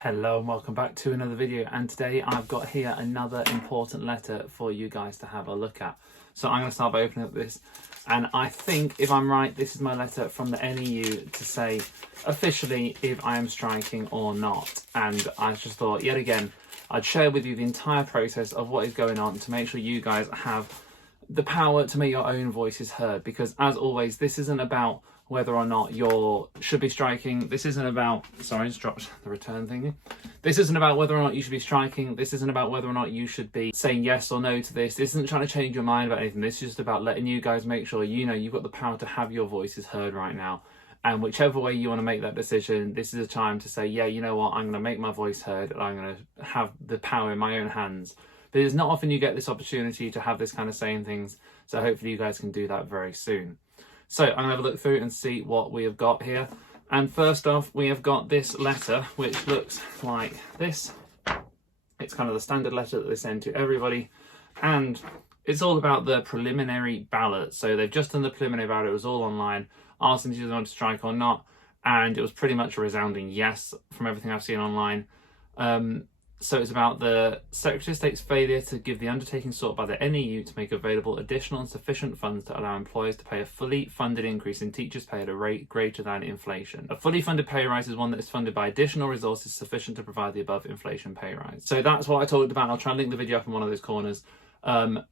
Hello and welcome back to another video, and today I've got here another important letter for you guys to have a look at. So I'm going to start by opening up this, and I think, if I'm right, this is my letter from the NEU to say officially if I am striking or not. And I just thought, yet again, I'd share with you the entire process of what is going on to make sure you guys have the power to make your own voices heard, because as always, this isn't about whether or not you should be striking. This isn't about, sorry, I just dropped the return thingy. This isn't about whether or not you should be striking. This isn't about whether or not you should be saying yes or no to this. This isn't trying to change your mind about anything. This is just about letting you guys make sure you know you've got the power to have your voices heard right now. And whichever way you want to make that decision, this is a time to say, yeah, you know what, I'm going to make my voice heard and I'm going to have the power in my own hands. But it's not often you get this opportunity to have this kind of saying things. So hopefully you guys can do that very soon. So I'm going to have a look through and see what we have got here. And first off, we have got this letter, which looks like this. It's kind of the standard letter that they send to everybody. And it's all about the preliminary ballot. So they've just done the preliminary ballot. It was all online, asking if you want to strike or not. And it was pretty much a resounding yes from everything I've seen online. So it's about the Secretary of State's failure to give the undertaking sought by the NEU to make available additional and sufficient funds to allow employers to pay a fully funded increase in teachers' pay at a rate greater than inflation. A fully funded pay rise is one that is funded by additional resources sufficient to provide the above inflation pay rise. So that's what I talked about. I'll try and link the video up in one of those corners.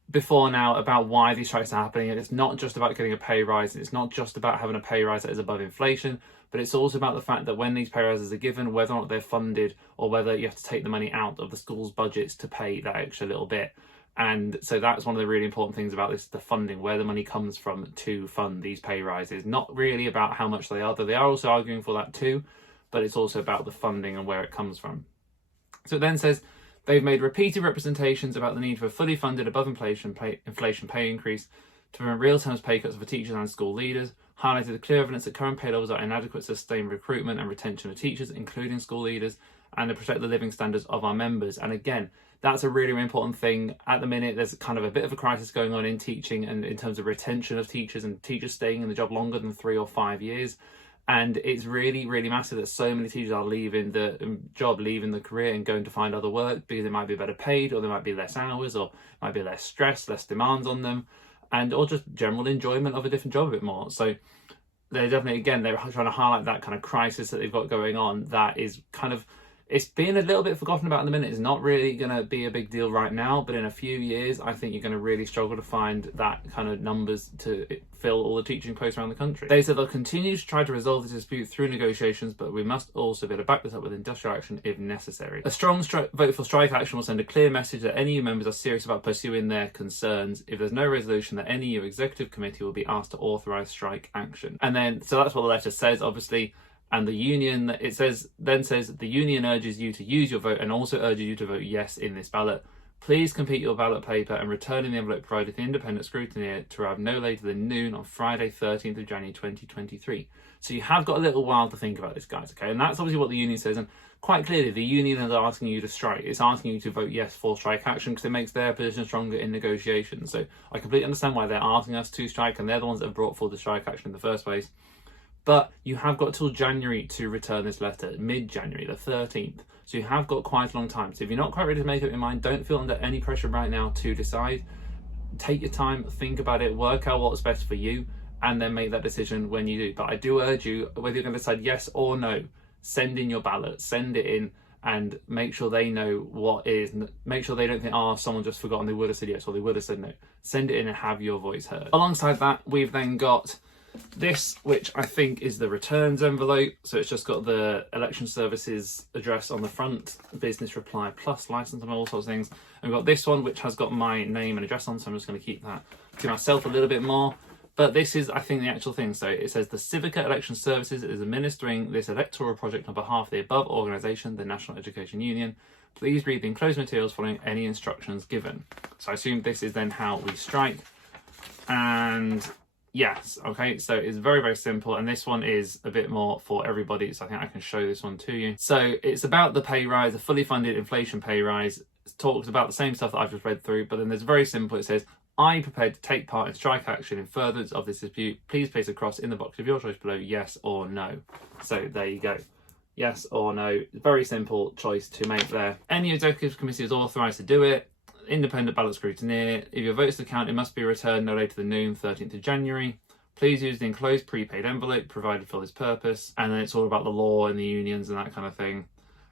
Before now, about why these strikes are happening, and it's not just about getting a pay rise, and it's not just about having a pay rise that is above inflation, but it's also about the fact that when these pay rises are given, whether or not they're funded or whether you have to take the money out of the school's budgets to pay that extra little bit. And so that's one of the really important things about this, the funding, where the money comes from to fund these pay rises. Not really about how much they are, though they are also arguing for that too, but it's also about the funding and where it comes from. So it then says, they've made repeated representations about the need for a fully funded above inflation pay increase to prevent real terms pay cuts for teachers and school leaders, highlighted the clear evidence that current pay levels are inadequate to sustain recruitment and retention of teachers, including school leaders, and to protect the living standards of our members. And again, that's a really, really important thing. At the minute, there's kind of a bit of a crisis going on in teaching and in terms of retention of teachers and teachers staying in the job longer than 3 or 5 years. And it's really, really massive that so many teachers are leaving the job, leaving the career and going to find other work because it might be better paid, or there might be less hours, or might be less stress, less demands on them, and or just general enjoyment of a different job a bit more. So they're definitely, again, they're trying to highlight that kind of crisis that they've got going on that is kind of, it's being a little bit forgotten about in the minute. It's not really going to be a big deal right now, but in a few years, I think you're going to really struggle to find that kind of numbers to fill all the teaching posts around the country. They said they'll continue to try to resolve this dispute through negotiations, but we must also be able to back this up with industrial action if necessary. A strong vote for strike action will send a clear message that NEU members are serious about pursuing their concerns. If there's no resolution, the NEU Executive Committee will be asked to authorise strike action. And then, so that's what the letter says, obviously. And the union, it says, then says, the union urges you to use your vote and also urges you to vote yes in this ballot. Please complete your ballot paper and return in the envelope provided to the independent scrutineer to arrive no later than noon on Friday, 13th of January 2023. So you have got a little while to think about this, guys, okay? And that's obviously what the union says. And quite clearly, the union is asking you to strike. It's asking you to vote yes for strike action because it makes their position stronger in negotiations. So I completely understand why they're asking us to strike, and they're the ones that have brought forward the strike action in the first place. But you have got till January to return this letter, mid-January, the 13th. So you have got quite a long time. So if you're not quite ready to make up your mind, don't feel under any pressure right now to decide. Take your time, think about it, work out what's best for you, and then make that decision when you do. But I do urge you, whether you're going to decide yes or no, send in your ballot, send it in, and make sure they know what is. Make sure they don't think, oh, someone just forgot and they would have said yes or they would have said no. Send it in and have your voice heard. Alongside that, we've then got this, which I think is the returns envelope. So it's just got the election services address on the front, business reply plus license and all sorts of things. And we've got this one, which has got my name and address on, so I'm just going to keep that to myself a little bit more. But this is, I think, the actual thing. So it says the Civica Election Services is administering this electoral project on behalf of the above organisation, the National Education Union. Please read the enclosed materials following any instructions given. So I assume this is then how we strike. And yes, okay, so it's very, very simple, and this one is a bit more for everybody, so I think I can show this one to you. So it's about the pay rise, a fully funded inflation pay rise. It talks about the same stuff that I've just read through, but then there's very simple. It says, I am prepared to take part in strike action in furtherance of this dispute. Please place a cross in the box of your choice below, yes or no. So there you go. yes or no. Very simple choice to make there. Any executive committee is authorised to do it. Independent ballot scrutineer. If your votes to count, it must be returned no later than noon, 13th of January. Please use the enclosed prepaid envelope provided for this purpose. And then it's all about the law and the unions and that kind of thing.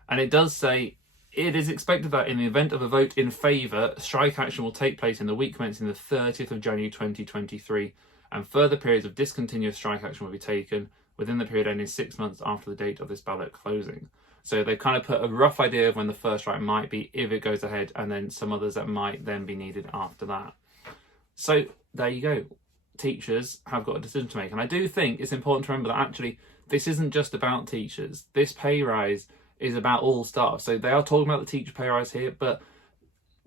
And it does say, it is expected that in the event of a vote in favour, strike action will take place in the week commencing the 30th of January 2023, and further periods of discontinuous strike action will be taken within the period ending 6 months after the date of this ballot closing. So they've kind of put a rough idea of when the first strike might be if it goes ahead, and then some others that might then be needed after that. So there you go. Teachers have got a decision to make. And I do think it's important to remember that actually this isn't just about teachers. This pay rise is about all staff. So they are talking about the teacher pay rise here, but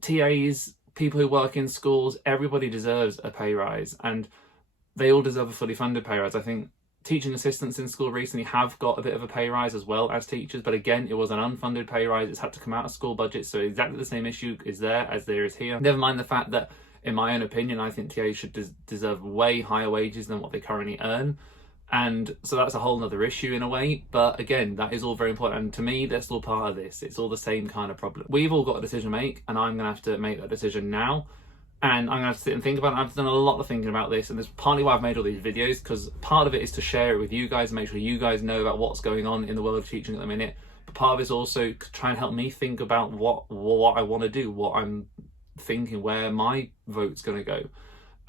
TAs, people who work in schools, everybody deserves a pay rise, and they all deserve a fully funded pay rise. I think teaching assistants in school recently have got a bit of a pay rise as well as teachers, but again, it was an unfunded pay rise. It's had to come out of school budgets, so exactly the same issue is there as there is here. Never mind the fact that, in my own opinion, I think TAs should deserve way higher wages than what they currently earn. And so that's a whole other issue in a way. But again, that is all very important. And to me, that's all part of this. It's all the same kind of problem. We've all got a decision to make, and I'm going to have to make that decision now. And I'm going to have to sit and think about it. I've done a lot of thinking about this, and that's partly why I've made all these videos, because part of it is to share it with you guys and make sure you guys know about what's going on in the world of teaching at the minute. But part of it is also to try and help me think about what I want to do, what I'm thinking, where my vote's going to go.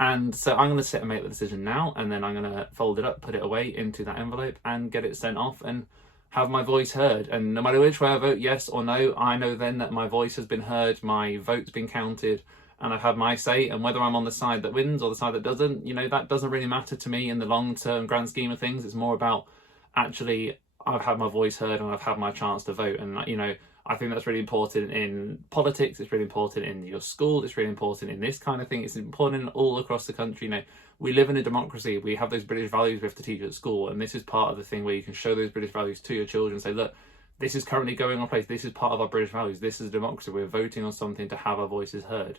And so I'm going to sit and make the decision now, and then I'm going to fold it up, put it away into that envelope, and get it sent off and have my voice heard. And no matter which way I vote, yes or no, I know then that my voice has been heard, my vote's been counted, and I've had my say. And whether I'm on the side that wins or the side that doesn't, you know, that doesn't really matter to me in the long-term grand scheme of things. It's more about actually I've had my voice heard and I've had my chance to vote. And, you know, I think that's really important in politics. It's really important in your school. It's really important in this kind of thing. It's important all across the country. You know, we live in a democracy. We have those British values we have to teach at school. And this is part of the thing where you can show those British values to your children and say, look, this is currently going on place. This is part of our British values. This is a democracy. We're voting on something to have our voices heard.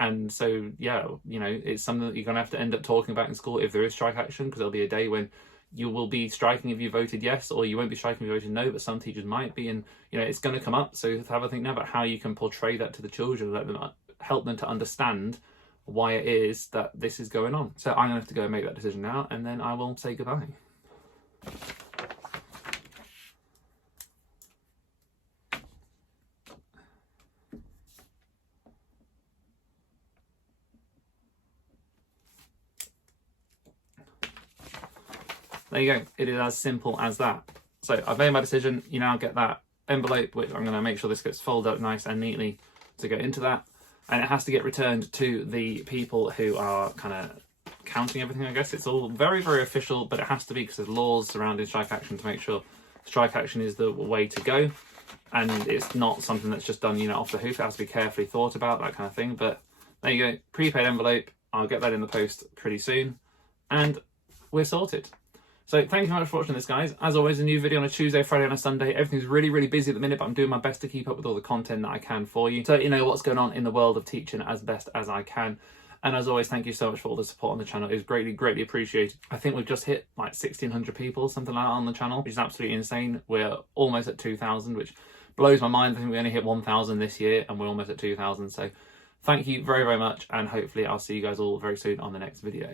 And so, yeah, you know, it's something that you're going to have to end up talking about in school if there is strike action, because there'll be a day when you will be striking if you voted yes, or you won't be striking if you voted no, but some teachers might be. And, you know, it's going to come up. So have a think now about how you can portray that to the children, let them help them to understand why it is that this is going on. So I'm going to have to go and make that decision now, and then I will say goodbye. There you go. It is as simple as that. So I've made my decision. You now get that envelope, which I'm going to make sure this gets folded up nice and neatly to go into that. And it has to get returned to the people who are kind of counting everything, I guess. It's all very, very official, but it has to be because there's laws surrounding strike action to make sure strike action is the way to go. And it's not something that's just done, you know, off the hoof. It has to be carefully thought about, that kind of thing. But there you go. Prepaid envelope. I'll get that in the post pretty soon. And we're sorted. So thank you very much for watching this, guys. As always, a new video on a Tuesday, Friday and a Sunday. Everything's really, really busy at the minute, but I'm doing my best to keep up with all the content that I can for you, so you know what's going on in the world of teaching as best as I can. And as always, thank you so much for all the support on the channel. It is greatly, greatly appreciated. I think we've just hit like 1,600 people, something like that on the channel, which is absolutely insane. We're almost at 2,000, which blows my mind. I think we only hit 1,000 this year and we're almost at 2,000. So thank you very, very much. And hopefully I'll see you guys all very soon on the next video.